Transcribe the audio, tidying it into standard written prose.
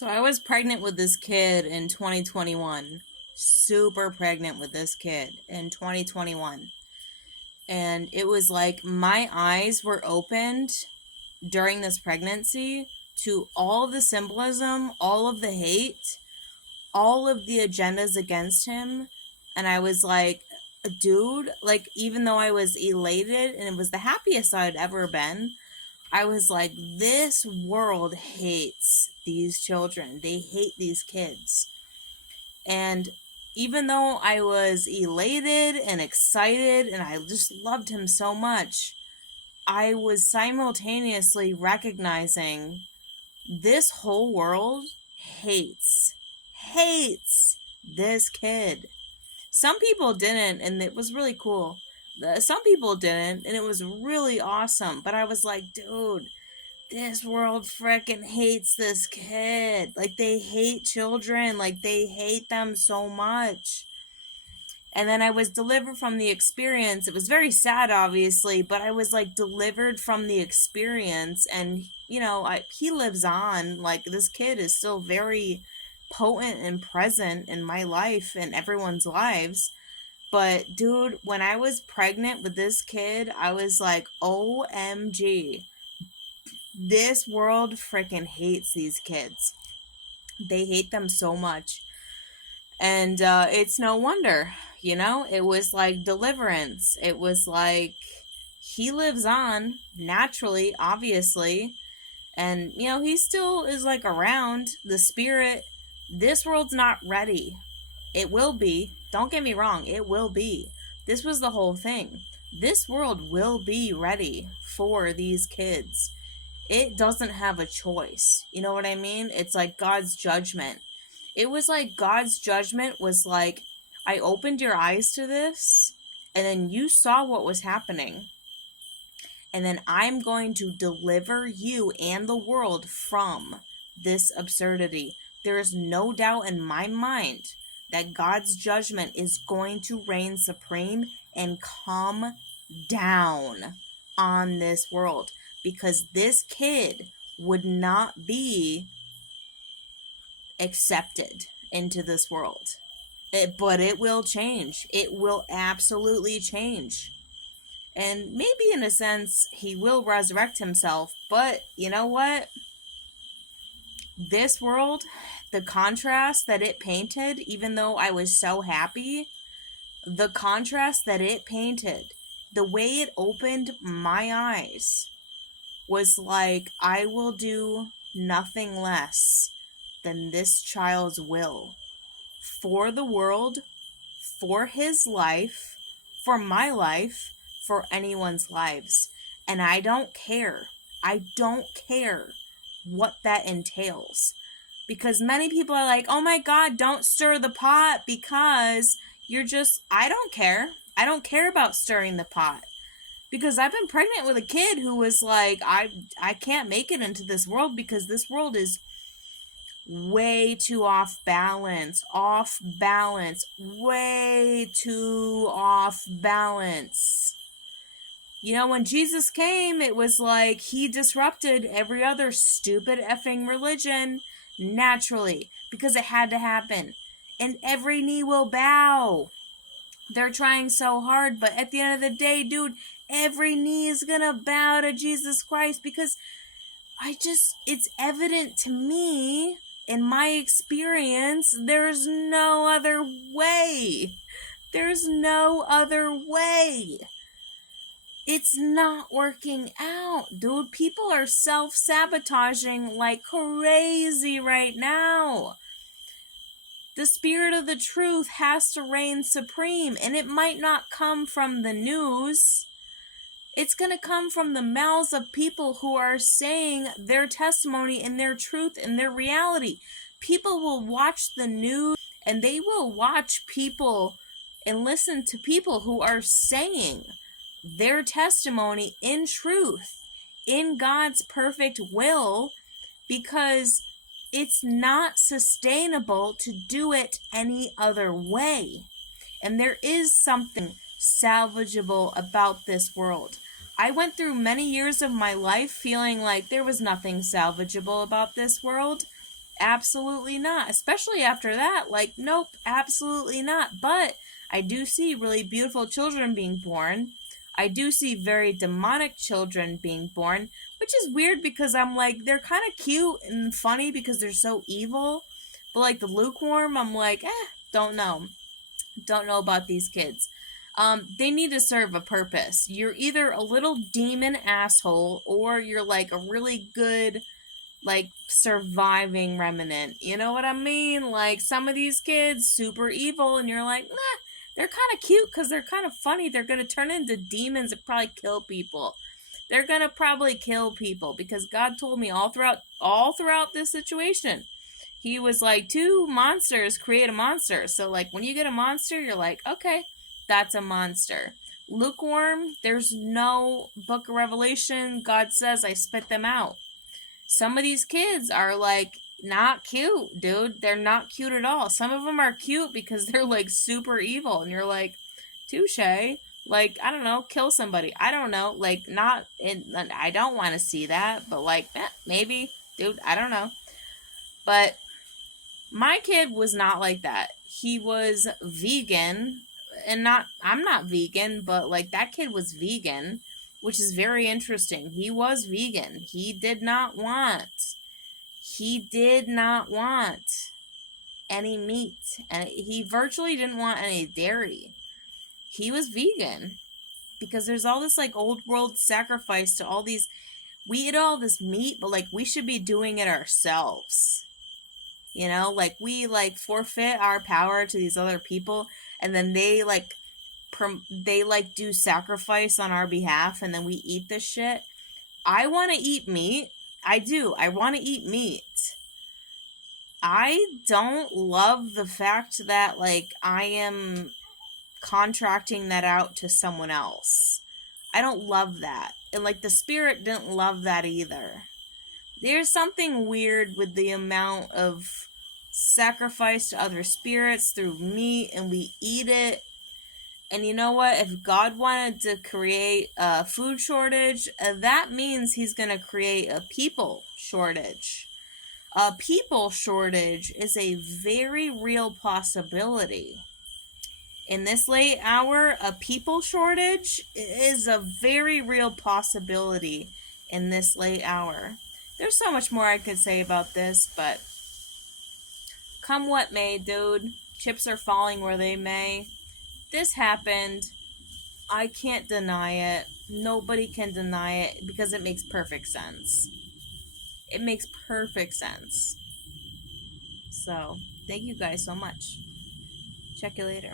So I was pregnant with this kid in 2021. Super pregnant with this kid in 2021. And it was like my eyes were opened during this pregnancy to all the symbolism, all of the hate, all of the agendas against him. And I was like, dude, like, even though I was elated and it was the happiest I'd ever been, I was like, this world hates these children. They hate these kids. And even though I was elated and excited and I just loved him so much, I was simultaneously recognizing this whole world hates this kid. Some people didn't, and it was really cool. Some people didn't, and it was really awesome. But I was like, dude, this world frickin' hates this kid. Like, they hate children. Like, they hate them so much. And then I was delivered from the experience. It was very sad, obviously, but I was, like, delivered from the experience. And, he lives on. Like, this kid is still very potent and present in my life and everyone's lives. But, dude, when I was pregnant with this kid, I was like, OMG. This world freaking hates these kids. They hate them so much. And it's no wonder, it was like deliverance. It was like he lives on naturally, obviously. And, he still is like around the spirit. This world's not ready. It will be. Don't get me wrong, it will be. This was the whole thing. This world will be ready for these kids. It doesn't have a choice. You know what I mean? It's like God's judgment. It was like God's judgment was like, I opened your eyes to this, and then you saw what was happening. And then I'm going to deliver you and the world from this absurdity. There is no doubt in my mind that God's judgment is going to reign supreme and come down on this world, because this kid would not be accepted into this world. But it will change. It will absolutely change. And maybe in a sense, he will resurrect himself. But you know what? This world, the contrast that it painted, even though I was so happy, the contrast that it painted, the way it opened my eyes, was like, I will do nothing less than this child's will. For the world, for his life, for my life, for anyone's lives. And I don't care. I don't care what that entails. Because many people are like, oh my God, don't stir the pot because I don't care. I don't care about stirring the pot. Because I've been pregnant with a kid who was like, I can't make it into this world because this world is way too off balance, way too off balance. When Jesus came, it was like he disrupted every other stupid effing religion naturally, because it had to happen. And every knee will bow. They're trying so hard, but at the end of the day, dude, every knee is gonna bow to Jesus Christ, because it's evident to me, in my experience, there's no other way. There's no other way. It's not working out, dude. People are self-sabotaging like crazy right now. The spirit of the truth has to reign supreme, and it might not come from the news. It's going to come from the mouths of people who are saying their testimony and their truth and their reality. People will watch the news, and they will watch people and listen to people who are saying their testimony in truth, in God's perfect will, because it's not sustainable to do it any other way. And there is something salvageable about this world. I went through many years of my life feeling like there was nothing salvageable about this world. Absolutely not. Especially after that. Like, nope, absolutely not. But I do see really beautiful children being born. I do see very demonic children being born, which is weird because I'm like, they're kind of cute and funny because they're so evil. But like the lukewarm, I'm like, don't know. Don't know about these kids. They need to serve a purpose. You're either a little demon asshole or you're like a really good, like, surviving remnant. You know what I mean? Like, some of these kids, super evil, and you're like, nah, they're kind of cute because they're kind of funny. They're going to turn into demons and probably kill people. They're going to probably kill people because God told me all throughout this situation, he was like, two monsters create a monster. So like when you get a monster, you're like, okay, that's a monster. Lukewarm, there's no book of Revelation. God says I spit them out. Some of these kids are like not cute, dude. They're not cute at all. Some of them are cute because they're like super evil, and you're like, touche. Like, I don't know, kill somebody. I don't know. Like, not in. I don't want to see that, but like, maybe, dude. I don't know. But my kid was not like that. He was vegan, and not. I'm not vegan, but like that kid was vegan, which is very interesting. He was vegan. He did not want any meat, and he virtually didn't want any dairy. He was vegan because there's all this like old world sacrifice to all these. We eat all this meat, but like we should be doing it ourselves. You know, like we like forfeit our power to these other people, and then they like do sacrifice on our behalf, and then we eat this shit. I want to eat meat. I do. I want to eat meat. I don't love the fact that like I am contracting that out to someone else. I don't love that. And like the spirit didn't love that either. There's something weird with the amount of sacrifice to other spirits through meat, and we eat it. And you know what? If God wanted to create a food shortage, that means he's going to create a people shortage. A people shortage is a very real possibility. In this late hour, a people shortage is a very real possibility in this late hour. There's so much more I could say about this, but come what may, dude. Chips are falling where they may. This happened. I can't deny it. Nobody can deny it because it makes perfect sense. It makes perfect sense. So, thank you guys so much. Check you later.